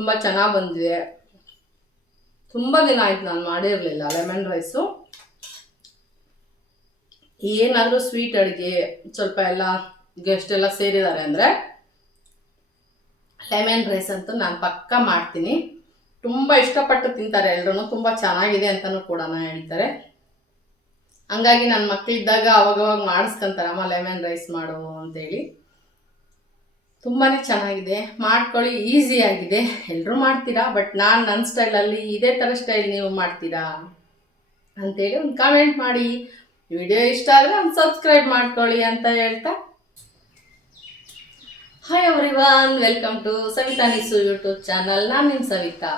ತುಂಬ ಚೆನ್ನಾಗಿ ಬಂದಿದೆ. ತುಂಬ ದಿನ ಆಯ್ತು ನಾನು ಮಾಡಿರಲಿಲ್ಲ ಲೆಮನ್ ರೈಸು. ಏನಾದರೂ ಸ್ವೀಟ್ ಅಡುಗೆ ಸ್ವಲ್ಪ ಎಲ್ಲ ಗೆಸ್ಟ್ ಎಲ್ಲ ಸೇರಿದ್ದಾರೆ ಅಂದರೆ ಲೆಮನ್ ರೈಸ್ ಅಂತೂ ನಾನು ಪಕ್ಕ ಮಾಡ್ತೀನಿ. ತುಂಬ ಇಷ್ಟಪಟ್ಟು ತಿಂತಾರೆ ಎಲ್ಲರೂ. ತುಂಬ ಚೆನ್ನಾಗಿದೆ ಅಂತಲೂ ಕೂಡ ಹೇಳ್ತಾರೆ. ಹಂಗಾಗಿ ನನ್ನ ಮಕ್ಕಳಿದ್ದಾಗ ಅವಾಗವಾಗ ಮಾಡಿಸ್ಕೊಂತಾರೆ, ಅಮ್ಮ ಲೆಮನ್ ರೈಸ್ ಮಾಡು ಅಂತೇಳಿ. ತುಂಬಾ ಚೆನ್ನಾಗಿದೆ, ಮಾಡ್ಕೊಳ್ಳಿ, ಈಸಿಯಾಗಿದೆ. ಎಲ್ಲರೂ ಮಾಡ್ತೀರಾ, ಬಟ್ ನಾನು ನನ್ನ ಸ್ಟೈಲಲ್ಲಿ ಇದೇ ಥರ ಸ್ಟೈಲ್ ನೀವು ಮಾಡ್ತೀರಾ ಅಂತೇಳಿ ಒಂದು ಕಾಮೆಂಟ್ ಮಾಡಿ. ವಿಡಿಯೋ ಇಷ್ಟ ಆದರೆ ಒಂದು ಸಬ್ಸ್ಕ್ರೈಬ್ ಮಾಡ್ಕೊಳ್ಳಿ ಅಂತ ಹೇಳ್ತಾ, hi everyone, welcome to Savita ನಿಸು ಯೂಟ್ಯೂಬ್ ಚಾನಲ್. ನಾನು ನಿಮ್ಮ ಸವಿತಾ.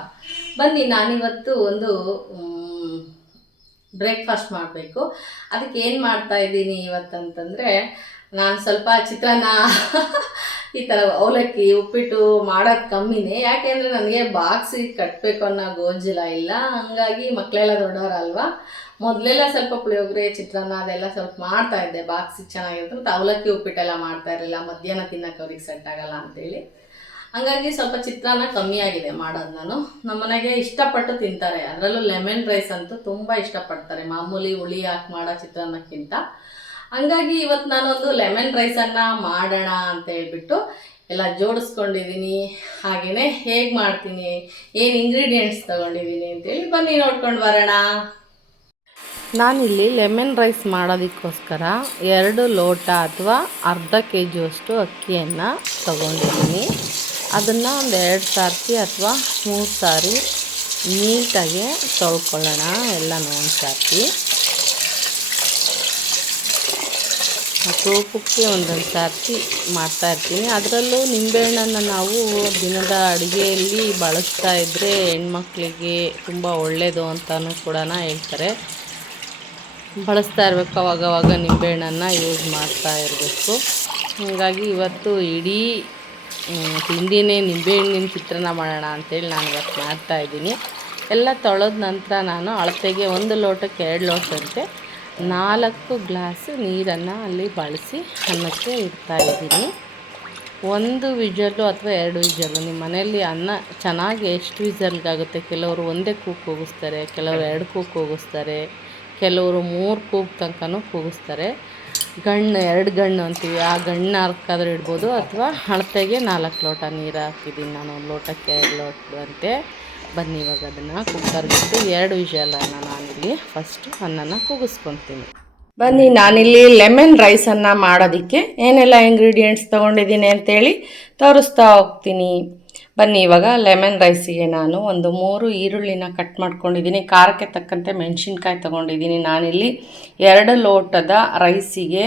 ಬನ್ನಿ, ನಾನಿವತ್ತು ಒಂದು ಬ್ರೇಕ್ಫಾಸ್ಟ್ ಮಾಡಬೇಕು. ಅದಕ್ಕೆ ಏನು ಮಾಡ್ತಾ ಇದ್ದೀನಿ ಇವತ್ತಂತಂದರೆ, ನಾನು ಸ್ವಲ್ಪ ಚಿತ್ರಾನ್ನ ಈ ಥರ ಅವಲಕ್ಕಿ ಉಪ್ಪಿಟ್ಟು ಮಾಡೋದು ಕಮ್ಮಿನೇ. ಯಾಕೆಂದರೆ ನನಗೆ ಬಾಕ್ಸಿಗೆ ಕಟ್ಟಬೇಕು ಅನ್ನೋ ಗೋಜಿಲ ಇಲ್ಲ. ಹಂಗಾಗಿ ಮಕ್ಕಳೆಲ್ಲ ದೊಡ್ಡವರಲ್ವಾ, ಮೊದಲೆಲ್ಲ ಸ್ವಲ್ಪ ಪುಳಿಯೋಗರೆ ಚಿತ್ರಾನ್ನ ಅದೆಲ್ಲ ಸ್ವಲ್ಪ ಮಾಡ್ತಾಯಿದ್ದೆ, ಬಾಕ್ಸಿಗೆ ಚೆನ್ನಾಗಿರುತ್ತೆ. ಮತ್ತು ಅವಲಕ್ಕಿ ಉಪ್ಪಿಟ್ಟೆಲ್ಲ ಮಾಡ್ತಾ ಇರಲಿಲ್ಲ, ಮಧ್ಯಾಹ್ನ ತಿನ್ನೋಕೆ ಅವ್ರಿಗೆ ಸೆಟ್ ಆಗೋಲ್ಲ ಅಂತೇಳಿ. ಹಂಗಾಗಿ ಸ್ವಲ್ಪ ಚಿತ್ರಾನ್ನ ಕಮ್ಮಿ ಆಗಿದೆ ಮಾಡೋದು. ನಮ್ಮ ಮನೆಗೆ ಇಷ್ಟಪಟ್ಟು ತಿಂತಾರೆ, ಅದರಲ್ಲೂ ಲೆಮನ್ ರೈಸ್ ಅಂತೂ ತುಂಬ ಇಷ್ಟಪಡ್ತಾರೆ, ಮಾಮೂಲಿ ಹುಳಿ ಹಾಕಿ ಮಾಡೋ ಚಿತ್ರಾನ್ನಕ್ಕಿಂತ. ಹಂಗಾಗಿ ಇವತ್ತು ನಾನೊಂದು ಲೆಮನ್ ರೈಸನ್ನು ಮಾಡೋಣ ಅಂತ ಹೇಳ್ಬಿಟ್ಟು ಎಲ್ಲ ಜೋಡಿಸ್ಕೊಂಡಿದ್ದೀನಿ. ಹಾಗೆಯೇ ಹೇಗೆ ಮಾಡ್ತೀನಿ, ಏನು ಇಂಗ್ರೀಡಿಯೆಂಟ್ಸ್ ತೊಗೊಂಡಿದ್ದೀನಿ ಅಂತೇಳಿ ಬನ್ನಿ ನೋಡ್ಕೊಂಡು ಬರೋಣ. ನಾನಿಲ್ಲಿ ಲೆಮನ್ ರೈಸ್ ಮಾಡೋದಕ್ಕೋಸ್ಕರ 2 ಲೋಟ ಅಥವಾ ಅರ್ಧ kg ಅಕ್ಕಿಯನ್ನು ತೊಗೊಂಡಿದ್ದೀನಿ. ಅದನ್ನು ಒಂದು 2 ಸಾರಿ ಅಥವಾ 3 ಸಾರಿ ನೀಟಾಗಿ ತೊಳ್ಕೊಳ್ಳೋಣ, ಎಲ್ಲನೂ ಒಂದು ಸಾರಿ. ಅಪರೂಪಕ್ಕೆ ಒಂದೊಂದು ಸಾರಿ ಮಾಡ್ತಾಯಿರ್ತೀನಿ. ಅದರಲ್ಲೂ ನಿಂಬೆಹಣ್ಣನ್ನು ನಾವು ದಿನದ ಅಡುಗೆಯಲ್ಲಿ ಬಳಸ್ತಾ ಇದ್ದರೆ ಹೆಣ್ಮಕ್ಳಿಗೆ ತುಂಬ ಒಳ್ಳೆಯದು ಅಂತಲೂ ಕೂಡ ಹೇಳ್ತಾರೆ. ಬಳಸ್ತಾ ಇರಬೇಕು, ಅವಾಗವಾಗ ನಿಂಬೆಹಣ್ಣನ್ನು ಯೂಸ್ ಮಾಡ್ತಾ ಇರಬೇಕು. ಹಾಗಾಗಿ ಇವತ್ತು ಇಡೀ ತಿಂಡಿನೇ ನಿಂಬೆಹಣ್ಣಿನ ಚಿತ್ರಾನ್ನ ಮಾಡೋಣ ಅಂಥೇಳಿ ನಾನು ಇವತ್ತು ಮಾಡ್ತಾಯಿದ್ದೀನಿ. ಎಲ್ಲ ತೊಳೆದ ನಂತರ ನಾನು ಅಳತೆಗೆ 1 ಲೋಟಕ್ಕೆ 2 ಲೋಟದಂತೆ 4 ಗ್ಲಾಸ್ ನೀರನ್ನು ಅಲ್ಲಿ ಬಳಸಿ ಅನ್ನಕ್ಕೆ ಇಡ್ತಾಯಿದ್ದೀನಿ. 1 ವಿಜಲ್ಲು ಅಥವಾ 2 ವಿಜಲ್ಲು, ನಿಮ್ಮ ಮನೆಯಲ್ಲಿ ಅನ್ನ ಚೆನ್ನಾಗಿ ಎಷ್ಟು ವಿಜಲ್ಗಾಗುತ್ತೆ. ಕೆಲವರು 1 ಕೂಗು ಕೂಗಿಸ್ತಾರೆ, ಕೆಲವರು 2 ಕೂಗು ಕೂಗಿಸ್ತಾರೆ, ಕೆಲವರು 3 ಕೂಗು ತನಕನೂ ಕೂಗಿಸ್ತಾರೆ. 2 ಗಣ್ಣು ಅಂತೀವಿ, ಆ ಗಣ್ಣು ಹಾಕಾದ್ರೂ ಇಡ್ಬೋದು. ಅಥವಾ ಅಳತೆಗೆ 4 ಲೋಟ ನೀರು ಹಾಕಿದ್ದೀನಿ ನಾನು, 1 ಲೋಟಕ್ಕೆ 2 ಲೋಟದಂತೆ. ಬನ್ನಿ ಇವಾಗ ಅದನ್ನು ಕುಕ್ಕರ್ಗಿಟ್ಟು 2 ವಿಷಲನ್ನು ನಾನಿಲ್ಲಿ ಫಸ್ಟು ಅನ್ನನ ಕೂಗಿಸ್ಕೊತೀನಿ. ಬನ್ನಿ, ನಾನಿಲ್ಲಿ ಲೆಮನ್ ರೈಸನ್ನು ಮಾಡೋದಕ್ಕೆ ಏನೆಲ್ಲ ಇಂಗ್ರೀಡಿಯೆಂಟ್ಸ್ ತೊಗೊಂಡಿದ್ದೀನಿ ಅಂತೇಳಿ ತೋರಿಸ್ತಾ ಹೋಗ್ತೀನಿ. ಬನ್ನಿ, ಇವಾಗ ಲೆಮನ್ ರೈಸಿಗೆ ನಾನು ಒಂದು 3 ಈರುಳ್ಳಿನ ಕಟ್ ಮಾಡ್ಕೊಂಡಿದ್ದೀನಿ. ಖಾರಕ್ಕೆ ತಕ್ಕಂತೆ ಮೆಣಸಿನ್ಕಾಯಿ ತೊಗೊಂಡಿದ್ದೀನಿ. ನಾನಿಲ್ಲಿ 2 ಲೋಟದ ರೈಸಿಗೆ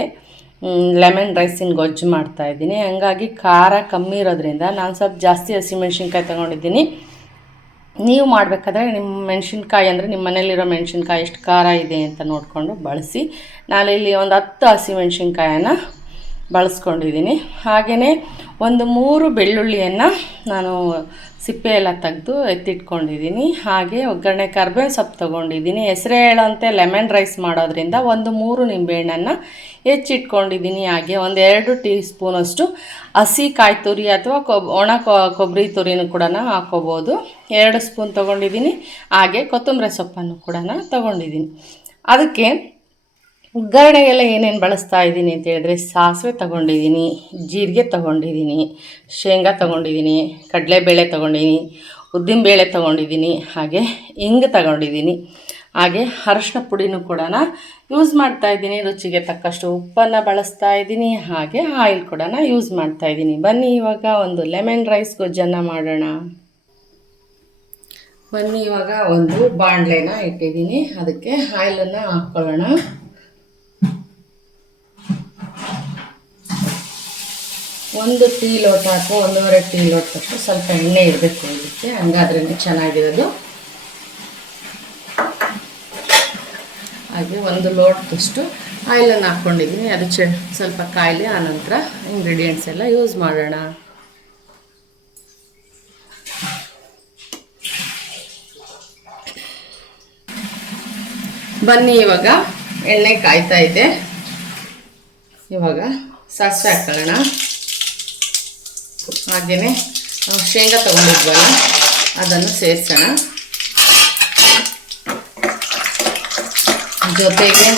ಲೆಮನ್ ರೈಸಿನ ಗೊಜ್ಜು ಮಾಡ್ತಾಯಿದ್ದೀನಿ. ಹಂಗಾಗಿ ಖಾರ ಕಮ್ಮಿ ಇರೋದ್ರಿಂದ ನಾನು ಸ್ವಲ್ಪ ಜಾಸ್ತಿ ಹಸಿಮೆಣ್ಸಿನ್ಕಾಯಿ ತೊಗೊಂಡಿದ್ದೀನಿ. ನೀವು ಮಾಡಬೇಕಾದ್ರೆ ನಿಮ್ಮ ಮೆಣಸಿನ್ಕಾಯಿ ಅಂದರೆ ನಿಮ್ಮ ಮನೇಲಿರೋ ಮೆಣಸಿನ್ಕಾಯಿ ಎಷ್ಟು ಖಾರ ಇದೆ ಅಂತ ನೋಡಿಕೊಂಡು ಬಳಸಿ. ನಾನಿಲ್ಲಿ ಒಂದು 10 ಹಸಿಮೆಣ್ಸಿನ್ಕಾಯನ್ನು ಬಳಸ್ಕೊಂಡಿದ್ದೀನಿ. ಹಾಗೆಯೇ ಒಂದು 3 ಬೆಳ್ಳುಳ್ಳಿಯನ್ನು ನಾನು ಸಿಪ್ಪೆ ಎಲ್ಲ ತೆಗೆದು ಎತ್ತಿಟ್ಕೊಂಡಿದ್ದೀನಿ. ಹಾಗೆ ಒಗ್ಗರಣೆ ಕರಿಬೇವು ಸೊಪ್ಪು ತೊಗೊಂಡಿದ್ದೀನಿ. ಹೆಸರೇ ಹೇಳೋಂತೆ ಲೆಮನ್ ರೈಸ್ ಮಾಡೋದ್ರಿಂದ ಒಂದು 3 ನಿಂಬೆಹಣ್ಣನ್ನು ಹೆಚ್ಚಿಟ್ಕೊಂಡಿದ್ದೀನಿ. ಹಾಗೆ ಒಂದು 2 ಟೀ ಸ್ಪೂನಷ್ಟು ಹಸಿ ಕಾಯಿ ತುರಿ ಅಥವಾ ಒಣ ಕೊಬ್ಬರಿ ತುರಿನೂ ಕೂಡ ಹಾಕ್ಕೋಬೋದು. 2 ಸ್ಪೂನ್ ತೊಗೊಂಡಿದ್ದೀನಿ. ಹಾಗೆ ಕೊತ್ತಂಬರಿ ಸೊಪ್ಪನ್ನು ಕೂಡ ತೊಗೊಂಡಿದ್ದೀನಿ. ಅದಕ್ಕೆ ಒಗ್ಗರಣೆಗೆಲ್ಲ ಏನೇನು ಬಳಸ್ತಾ ಇದ್ದೀನಿ ಅಂತ ಹೇಳಿದ್ರೆ, ಸಾಸಿವೆ ತೊಗೊಂಡಿದ್ದೀನಿ, ಜೀರಿಗೆ ತೊಗೊಂಡಿದ್ದೀನಿ, ಶೇಂಗಾ ತೊಗೊಂಡಿದ್ದೀನಿ, ಕಡಲೆಬೇಳೆ ತೊಗೊಂಡಿದ್ದೀನಿ, ಉದ್ದಿನಬೇಳೆ ತೊಗೊಂಡಿದ್ದೀನಿ, ಹಾಗೆ ಹಿಂಗೆ ತೊಗೊಂಡಿದ್ದೀನಿ. ಹಾಗೆ ಅರಶಿನ ಪುಡಿನೂ ಕೂಡ ಯೂಸ್ ಮಾಡ್ತಾಯಿದ್ದೀನಿ. ರುಚಿಗೆ ತಕ್ಕಷ್ಟು ಉಪ್ಪನ್ನು ಬಳಸ್ತಾ ಇದ್ದೀನಿ. ಹಾಗೆ ಆಯಿಲ್ ಕೂಡ ಯೂಸ್ ಮಾಡ್ತಾಯಿದ್ದೀನಿ. ಬನ್ನಿ ಇವಾಗ ಒಂದು ಲೆಮನ್ ರೈಸ್ ಗೊಜ್ಜನ್ನು ಮಾಡೋಣ. ಬನ್ನಿ, ಇವಾಗ ಒಂದು ಬಾಣಲೆನ ಇಟ್ಟಿದ್ದೀನಿ. ಅದಕ್ಕೆ ಆಯಿಲನ್ನು ಹಾಕ್ಕೊಳ್ಳೋಣ. ಒಂದು ಟೀ ಲೋಟ ಅಥವಾ 1.5 ಟೀ ಲೋಟದಷ್ಟು ಸ್ವಲ್ಪ ಎಣ್ಣೆ ಇರಬೇಕು ಇದಕ್ಕೆ, ಹಂಗಾದ್ರೇ ಚೆನ್ನಾಗಿರೋದು. ಹಾಗೆ 1 ಲೋಟದಷ್ಟು ಆಯಿಲನ್ನು ಹಾಕ್ಕೊಂಡಿದ್ದೀನಿ. ಅದು ಸ್ವಲ್ಪ ಕಾಯಿಲೆ ಆನಂತರ ಇಂಗ್ರೀಡಿಯೆಂಟ್ಸ್ ಎಲ್ಲ ಯೂಸ್ ಮಾಡೋಣ. ಬನ್ನಿ, ಇವಾಗ ಎಣ್ಣೆ ಕಾಯ್ತಾ ಇದೆ. ಇವಾಗ ಸಾಸಿವೆ ಹಾಕೊಳ್ಳೋಣ. ಹಾಗೆಯೇ ಶೇಂಗಾ ತೊಗೊಂಡಿದ್ವಲ್ಲ ಅದನ್ನು ಸೇರಿಸೋಣ. ಜೊತೆಗೆ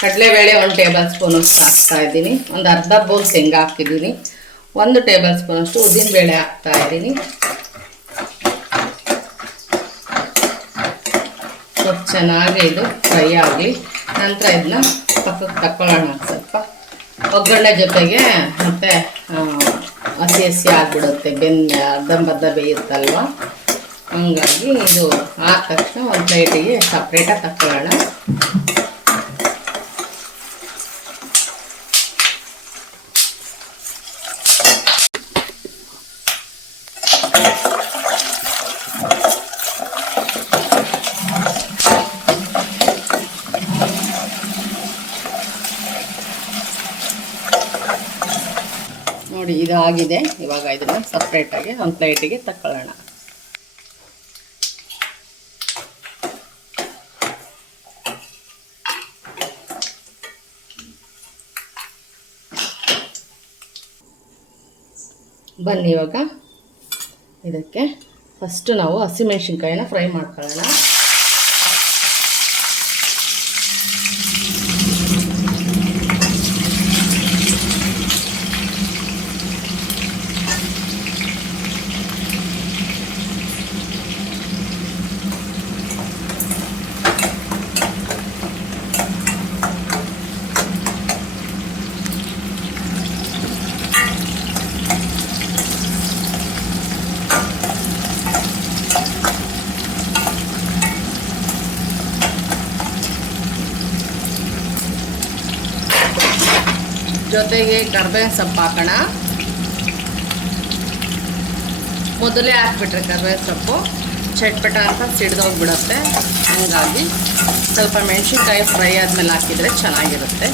ಕಡಲೆಬೇಳೆ 1 ಟೇಬಲ್ ಸ್ಪೂನಷ್ಟು ಹಾಕ್ತಾಯಿದ್ದೀನಿ. ಒಂದು ಅರ್ಧ ಬೌಲ್ ಶೇಂಗಾ ಹಾಕಿದ್ದೀನಿ. 1 ಟೇಬಲ್ ಸ್ಪೂನಷ್ಟು ಉದ್ದಿನಬೇಳೆ ಹಾಕ್ತಾಯಿದ್ದೀನಿ. ಸ್ವಲ್ಪ ಚೆನ್ನಾಗಿ ಇದು ಫ್ರೈ ಆಗಲಿ. ನಂತರ ಇದನ್ನ ಪಕ್ಕಕ್ಕೆ ತಕ್ಕೊಳ್ಳೋಣ. ಸ್ವಲ್ಪ ಒಗ್ಗರಣೆ ಜೊತೆಗೆ ಮತ್ತು ಹಸಿ ಹಸಿ ಆಗಿಬಿಡುತ್ತೆ, ಅರ್ಧಂಬರ್ಧ ಬೇಯುತ್ತಲ್ವ. ಹಂಗಾಗಿ ಇದು ಆದ ತಕ್ಷಣ ಒಂದು ಪ್ಲೇಟಿಗೆ ಸಪ್ರೇಟಾಗಿ ತಕ್ಕೊಳ್ಳೋಣ. ನೋಡಿ ಇದಾಗಿದೆ. ಇವಾಗ ಇದನ್ನು ಸಪ್ರೇಟಾಗಿ ಒಂದು ಪ್ಲೇಟಿಗೆ ತಕ್ಕೊಳ್ಳೋಣ. ಬನ್ನಿ ಇವಾಗ ಇದಕ್ಕೆ ಫಸ್ಟು ನಾವು ಹಸಿಮೆಣ್ಸಿನ್ಕಾಯಿನ ಫ್ರೈ ಮಾಡ್ಕೊಳ್ಳೋಣ. ಜೊತೆಗೆ ಕರ್ಬೇವಿನ ಸೊಪ್ಪು ಹಾಕೋಣ. ಮೊದಲೇ ಹಾಕ್ಬಿಟ್ರೆ ಕರ್ಬೇವಿನ ಸೊಪ್ಪು ಚಟ್ಪಟ ಅಂತ ಸಿಡ್ದೋಗ್ಬಿಡುತ್ತೆ. ಹಾಗಾಗಿ ಸ್ವಲ್ಪ ಮೆಣಸಿನ್ಕಾಯಿ ಫ್ರೈ ಆದಮೇಲೆ ಹಾಕಿದರೆ ಚೆನ್ನಾಗಿರುತ್ತೆ.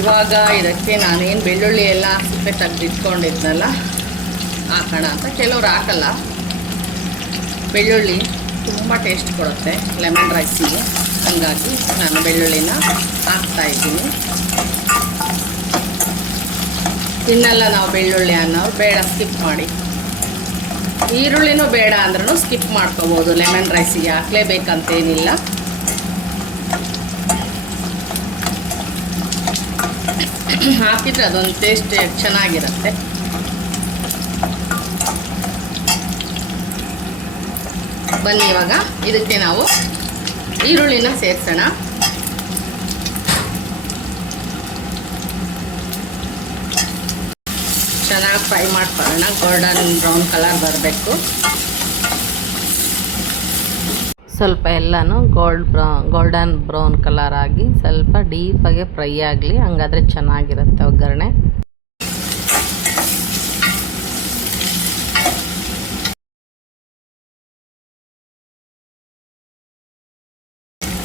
ಇವಾಗ ಇದಕ್ಕೆ ನಾನೇನು ಬೆಳ್ಳುಳ್ಳಿ ಎಲ್ಲ ಸಿಪ್ಪೆ ತೆಗೆದಿಟ್ಕೊಂಡಿದ್ನಲ್ಲ ಹಾಕೋಣ ಅಂತ. ಕೆಲವ್ರು ಹಾಕಲ್ಲ. ಬೆಳ್ಳುಳ್ಳಿ ತುಂಬ ಟೇಸ್ಟ್ ಕೊಡುತ್ತೆ ಲೆಮನ್ ರೈಸಿಗೆ. ಹಾಗಾಗಿ ನಾನು ಬೆಳ್ಳುಳ್ಳಿನ ಹಾಕ್ತಾಯಿದ್ದೀನಿ. ತಿನ್ನಲ್ಲ ನಾವು ಬೆಳ್ಳುಳ್ಳಿ ಅನ್ನೋರು ಬೇಡ, ಸ್ಕಿಪ್ ಮಾಡಿ. ಈರುಳ್ಳಿನೂ ಬೇಡ ಅಂದ್ರೂ ಸ್ಕಿಪ್ ಮಾಡ್ಕೋಬೋದು. ಲೆಮನ್ ರೈಸಿಗೆ ಹಾಕಲೇಬೇಕಂತೇನಿಲ್ಲ. ಹಾಕಿದರೆ ಅದೊಂದು ಟೇಸ್ಟ್ ಚೆನ್ನಾಗಿರುತ್ತೆ. ಬನ್ನಿ ಇವಾಗ ಇದಕ್ಕೆ ನಾವು ಈರುಳ್ಳಿನ ಸೇರಿಸೋಣ. ಚೆನ್ನಾಗಿ ಫ್ರೈ ಮಾಡ್ಕೊಳ್ಳೋಣ. ಗೋಲ್ಡನ್ ಬ್ರೌನ್ ಕಲರ್ ಬರಬೇಕು. ಸ್ವಲ್ಪ ಎಲ್ಲನೂ ಗೋಲ್ಡನ್ ಬ್ರೌನ್ ಕಲರ್ ಆಗಿ ಸ್ವಲ್ಪ ಡೀಪಾಗಿ ಫ್ರೈ ಆಗಲಿ. ಹಂಗಾದರೆ ಚೆನ್ನಾಗಿರುತ್ತೆ ಒಗ್ಗರಣೆ.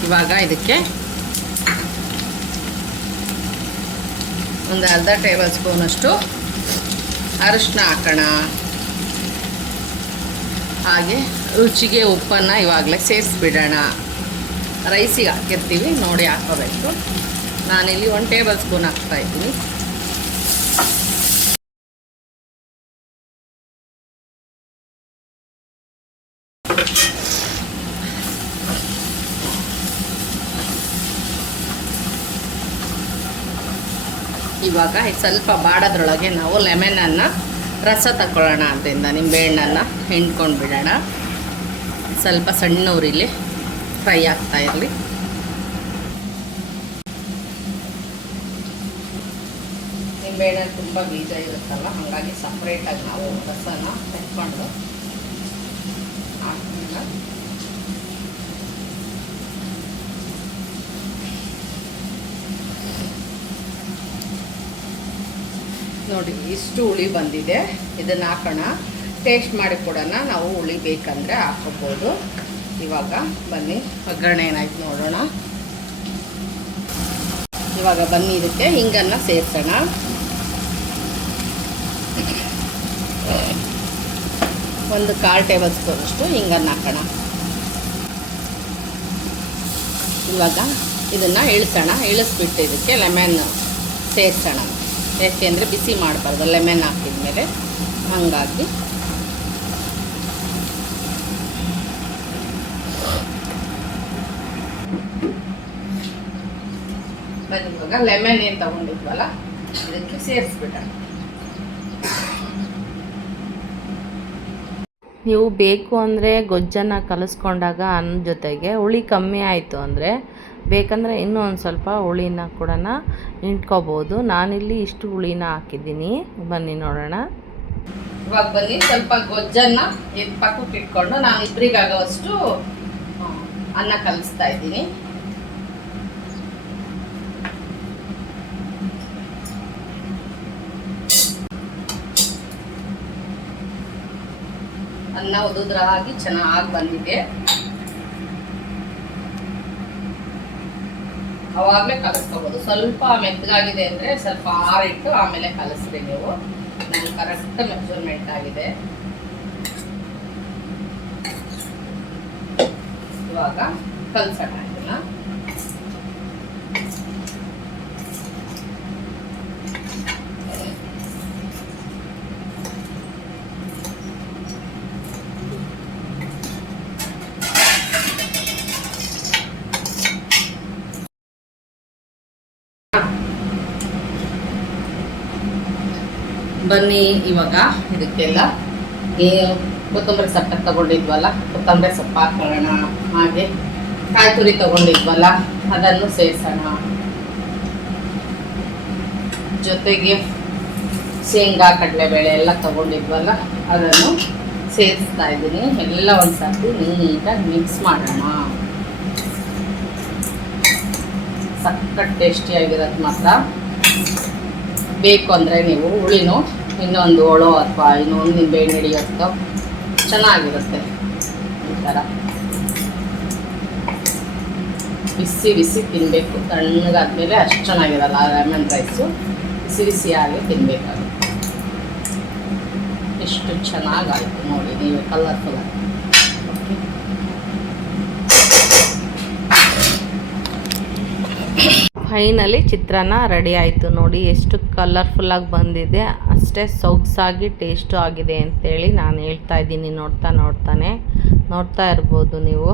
ಇವಾಗ ಇದಕ್ಕೆ ಒಂದು ಅರ್ಧ ಟೇಬಲ್ ಸ್ಪೂನಷ್ಟು ಅರಿಶಿನ ಹಾಕೋಣ. ಹಾಗೆ ರುಚಿಗೆ ಉಪ್ಪನ್ನು ಇವಾಗಲೇ ಸೇರಿಸ್ಬಿಡೋಣ. ರೈಸಿಗೆ ಹಾಕಿರ್ತೀವಿ ನೋಡಿ ಹಾಕೋಬೇಕು. ನಾನಿಲ್ಲಿ 1 ಟೇಬಲ್ ಸ್ಪೂನ್ ಹಾಕ್ತಾಯಿದ್ದೀನಿ. ಇವಾಗ ಸ್ವಲ್ಪ ಬಾಡೋದ್ರೊಳಗೆ ನಾವು ಲೆಮನನ್ನು ರಸ ತಗೊಳ್ಳೋಣ. ಅದರಿಂದ ನಿಂಬೆಹಣ್ಣನ್ನು ಹಿಂಡ್ಕೊಂಡು ಬಿಡೋಣ. ಸ್ವಲ್ಪ ಸಣ್ಣ ಉರಿಲಿ ಫ್ರೈ ಆಗ್ತಾ ಇರಲಿ. ನಿಂಬೆಹಣ್ಣು ತುಂಬ ಬೀಜ ಇರುತ್ತಲ್ಲ, ಹಾಗಾಗಿ ಸಪ್ರೇಟಾಗಿ ನಾವು ರಸನ ತೆಕ್ಕೊಂಡು ಹಾಕ್ತೀವಿ. ನೋಡಿ ಇಷ್ಟು ಹುಳಿ ಬಂದಿದೆ. ಇದನ್ನು ಹಾಕೋಣ. ಟೇಸ್ಟ್ ಮಾಡಿ ಕೊಡೋಣ. ನಾವು ಹುಳಿ ಬೇಕಂದರೆ ಹಾಕೋಬೋದು. ಇವಾಗ ಬನ್ನಿ ಒಗ್ಗರಣೆ ಏನಾಯ್ತು ನೋಡೋಣ. ಇವಾಗ ಬನ್ನಿ ಇದಕ್ಕೆ ಹಿಂಗನ್ನು ಸೇರಿಸೋಣ. ಒಂದು 1/4 ಟೇಬಲ್ ಸ್ಪೂನಷ್ಟು ಹಿಂಗನ್ನು ಹಾಕೋಣ. ಇವಾಗ ಇದನ್ನು ಇಳಿಸೋಣ. ಇಳಿಸ್ಬಿಟ್ಟು ಇದಕ್ಕೆ ಲೆಮನ್ ಸೇರಿಸೋಣ. ಯಾಕೆಂದರೆ ಬಿಸಿ ಮಾಡಬಾರ್ದು, ಲೆಮನ್ ಹಾಕಿದ್ವಿ. ಮೇಲೆ, ಹಂಗಾಗಿ ಬನ್ನಿ ಇವಾಗ ಲೆಮನ್ ಏನು ತಗೊಂಡಿದ್ವಲ್ಲ ಇದಕ್ಕೆ ಸೇರಿಸ್ಬಿಟ್ಟ. ನೀವು ಬೇಕು ಅಂದರೆ ಗೊಜ್ಜನ್ನು ಕಲಿಸ್ಕೊಂಡಾಗ ಅನ್ನ ಜೊತೆಗೆ ಹುಳಿ ಕಮ್ಮಿ ಆಯಿತು ಅಂದರೆ ಬೇಕಂದರೆ ಇನ್ನೂ ಒಂದು ಸ್ವಲ್ಪ ಹುಳಿನ ಕೂಡ ಇಂಟ್ಕೋಬೋದು. ನಾನಿಲ್ಲಿ ಇಷ್ಟು ಹುಳಿನ ಹಾಕಿದ್ದೀನಿ. ಬನ್ನಿ ನೋಡೋಣ. ಇವಾಗ ಬನ್ನಿ ಸ್ವಲ್ಪ ಗೊಜ್ಜನ್ನು ಪಕ್ಕಕ್ಕೆ ಇಟ್ಕೊಂಡು ನಾನು ಇಬ್ಬರಿಗಾಗೋವಷ್ಟು ಅನ್ನ ಕಲಿಸ್ತಾ ಇದ್ದೀನಿ. ಅನ್ನ ಉದುದ್ರಾಗಿ ಚೆನ್ನಾಗಿ ಬಂದಿದೆ. ಅವಾಗಲೇ ಕಲಿಸ್ಕೋಬೋದು. ಸ್ವಲ್ಪ ಮೆತ್ತಗಾಗಿದೆ ಅಂದರೆ ಸ್ವಲ್ಪ ಆರಿಟ್ಟು ಆಮೇಲೆ ಕಲಿಸ್ರಿ ನೀವು. ನನಗೆ ಕರೆಕ್ಟ್ ಮೆಜರ್ಮೆಂಟ್ ಆಗಿದೆ. ಇವಾಗ ಕಲಸೋಣ ಇದನ್ನ. ಬನ್ನಿ ಇವಾಗ ಇದಕ್ಕೆಲ್ಲ ಕೊತ್ತಂಬರಿ ಸೊಪ್ಪು ತಗೊಂಡಿದ್ವಲ್ಲ, ಕೊತ್ತಂಬರಿ ಸೊಪ್ಪು ಹಾಕೋಣ. ಹಾಗೆ ಕಾಯಿ ತುರಿ ತಗೊಂಡಿದ್ವಲ್ಲ ಅದನ್ನು ಸೇರಿಸೋಣ. ಜೊತೆಗೆ ಶೇಂಗಾ ಕಡಲೆಬೇಳೆ ಎಲ್ಲ ತಗೊಂಡಿದ್ವಲ್ಲ ಅದನ್ನು ಸೇರಿಸ್ತಾ ಇದ್ದೀನಿ. ಎಲ್ಲ ಒಂದ್ಸರ್ತಿ ನೀಟಾಗಿ ಮಿಕ್ಸ್ ಮಾಡೋಣ. ಸಖತ್ ಟೇಸ್ಟಿಯಾಗಿರೋದು ಮಾತ್ರ. ಬೇಕು ಅಂದರೆ ನೀವು ಹುಳಿನೂ ಇನ್ನೊಂದು ಹೋಳೋ ಅಥವಾ ಇನ್ನೊಂದು ನಿಂಬೆಹಣ್ಣು ಹಿಡಿಯೋದು ಚೆನ್ನಾಗಿರುತ್ತೆ. ಈ ಥರ ಬಿಸಿ ಬಿಸಿ ತಿನ್ನಬೇಕು. ತಣ್ಣಗಾದ್ಮೇಲೆ ಅಷ್ಟು ಚೆನ್ನಾಗಿರಲ್ಲ ಲೆಮನ್ ರೈಸು. ಬಿಸಿ ಬಿಸಿಯಾಗಿ ತಿನ್ನಬೇಕಾಗುತ್ತೆ. ಎಷ್ಟು ಚೆನ್ನಾಗಾಯಿತು ನೋಡಿ ನೀವು, ಕಲರ್ಫುಲ್. ಫೈನಲಿ ಚಿತ್ರಾನ್ನ ರೆಡಿ ಆಯಿತು ನೋಡಿ. ಎಷ್ಟು ಕಲರ್ಫುಲ್ಲಾಗಿ ಬಂದಿದೆ, ಅಷ್ಟೇ ಸೊಗಸಾಗಿ ಟೇಸ್ಟು ಆಗಿದೆ ಅಂತೇಳಿ ನಾನು ಹೇಳ್ತಾ ಇದ್ದೀನಿ. ನೋಡ್ತಾ ಇರ್ಬೋದು ನೀವು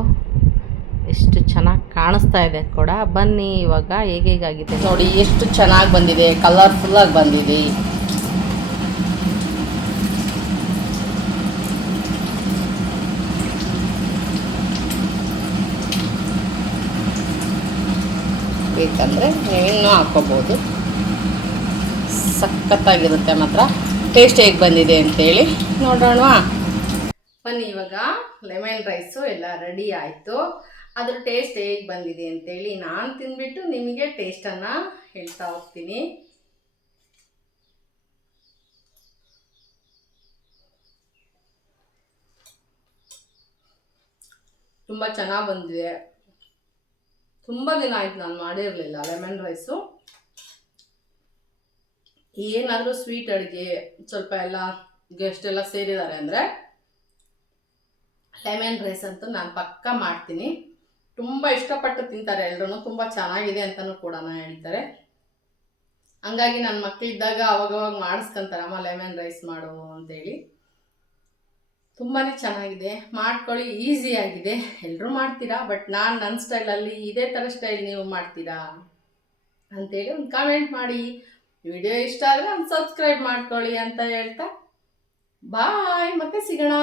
ಎಷ್ಟು ಚೆನ್ನಾಗಿ ಕಾಣಿಸ್ತಾ ಇದೆ ಕೂಡ. ಬನ್ನಿ ಇವಾಗ ಹೇಗಾಗಿದೆ ನೋಡಿ. ಎಷ್ಟು ಚೆನ್ನಾಗಿ ಬಂದಿದೆ, ಕಲರ್ಫುಲ್ಲಾಗಿ ಬಂದಿದೆ. ಬೇಕಂದರೆ ನೀವಿನ್ನೂ ಹಾಕ್ಕೋಬೋದು. ಸಖತ್ತಾಗಿರುತ್ತೆ ಮಾತ್ರ. ಟೇಸ್ಟ್ ಹೇಗೆ ಬಂದಿದೆ ಅಂತೇಳಿ ನೋಡೋಣವಾ. ಬನ್ನಿ ಇವಾಗ ಲೆಮನ್ ರೈಸು ಎಲ್ಲ ರೆಡಿ ಆಯಿತು. ಅದ್ರ ಟೇಸ್ಟ್ ಹೇಗೆ ಬಂದಿದೆ ಅಂತೇಳಿ ನಾನು ತಿಂದ್ಬಿಟ್ಟು ನಿಮಗೆ ಟೇಸ್ಟನ್ನು ಹೇಳ್ತಾ ಹೋಗ್ತೀನಿ. ತುಂಬ ಚೆನ್ನಾಗಿ ಬಂದಿದೆ. ತುಂಬ ದಿನ ಆಯ್ತು ನಾನು ಮಾಡಿರಲಿಲ್ಲ ಲೆಮನ್ ರೈಸು. ಏನಾದರೂ ಸ್ವೀಟ್ ಅಡುಗೆ ಸ್ವಲ್ಪ ಎಲ್ಲ ಗೆಸ್ಟ್ ಎಲ್ಲ ಸೇರಿದ್ದಾರೆ ಅಂದರೆ ಲೆಮನ್ ರೈಸ್ ಅಂತೂ ನಾನು ಪಕ್ಕಾ ಮಾಡ್ತೀನಿ. ತುಂಬ ಇಷ್ಟಪಟ್ಟು ತಿಂತಾರೆ ಎಲ್ಲರೂ. ತುಂಬ ಚೆನ್ನಾಗಿದೆ ಅಂತಲೂ ಕೂಡ ಹೇಳ್ತಾರೆ. ಹಂಗಾಗಿ ನನ್ನ ಮಕ್ಕಳಿದ್ದಾಗ ಅವಾಗವಾಗ ಮಾಡಿಸ್ಕೊಂತಾರೆ, ಅಮ್ಮ ಲೆಮನ್ ರೈಸ್ ಮಾಡು ಅಂತೇಳಿ. ತುಂಬಾ ಚೆನ್ನಾಗಿದೆ, ಮಾಡ್ಕೊಳ್ಳಿ. ಈಸಿಯಾಗಿದೆ, ಎಲ್ಲರೂ ಮಾಡ್ತೀರಾ. ಬಟ್ ನಾನು ನನ್ನ ಸ್ಟೈಲಲ್ಲಿ ಇದೇ ಥರ ಸ್ಟೈಲ್ ನೀವು ಮಾಡ್ತೀರಾ ಅಂಥೇಳಿ ಒಂದು ಕಾಮೆಂಟ್ ಮಾಡಿ. ವಿಡಿಯೋ ಇಷ್ಟ ಆದರೆ ಒಂದು ಸಬ್ಸ್ಕ್ರೈಬ್ ಮಾಡ್ಕೊಳ್ಳಿ ಅಂತ ಹೇಳ್ತಾ ಬಾಯ್, ಮತ್ತೆ ಸಿಗೋಣ.